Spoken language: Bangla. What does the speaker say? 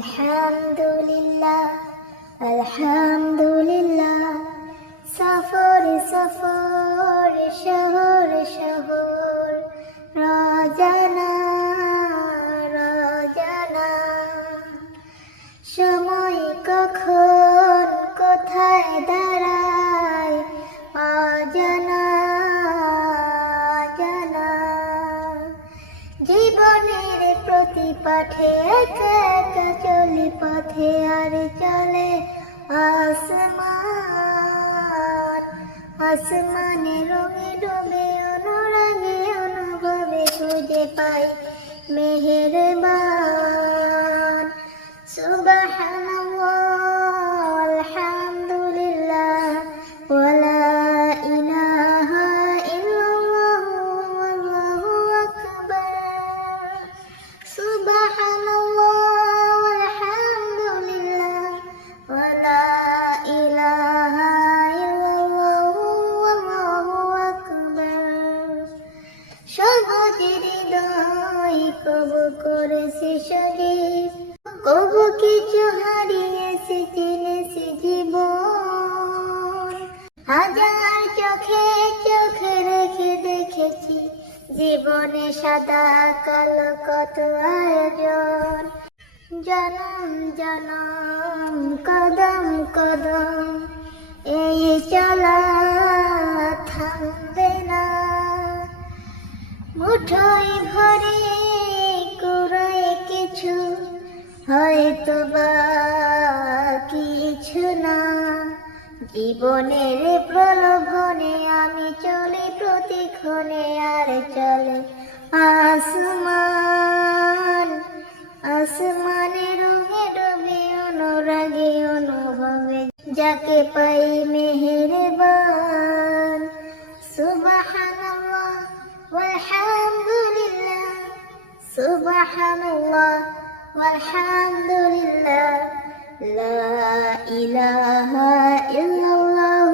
আলহামদুলিল্লাহ আলহামদুলিল্লাহ। সফর সফর শহর শহর রোজানা রোজানা। সময় কখন কোথায় দাঁড়ায় অজানা জানা। জীবনের প্রতি পাঠে একা একা চলি পথে আর চলে আসমান। আসমানে রঙে ডুবে অনুরাগে অনুভবে খুঁজে পাই মেহেরবান। সুবহানাল্লাহ আলহামদুলিল্লাহ ওয়ালা ইলাহা ইল্লাল্লাহ আল্লাহু আকবার। সুবহানাল্লাহ আলহামদুলিল্লাহ ওয়ালা ইলাহা ইল্লাল্লাহ আল্লাহু আকবার। সবুজের হৃদয় কবু করেছে শরীর, কবু কিছু হারিয়েছে চিনেছে জীবন। হাজার চোখে চোখে রেখে দেখেছি জীবনে সাদা কালো কত আয়োজন। জনম জনম কদম কদম এই চলা থামবে না। মুঠোয় ভরে কুড়ায় কিছু হয়তো বা কিছু না। জীবনের প্রলোভনে আমি চলি প্রতিক্ষণে আর চলে আসমান। আসমানে রঙে ডুবে অনুরাগে অনুভবে যাকে পাই মেহেরবান। সুবহানাল্লাহ ওয়ালহামদুলিল্লাহ সুবহানাল্লাহ ওয়ালহামদুলিল্লাহ লা ইলাহা ইল্লাল্লাহ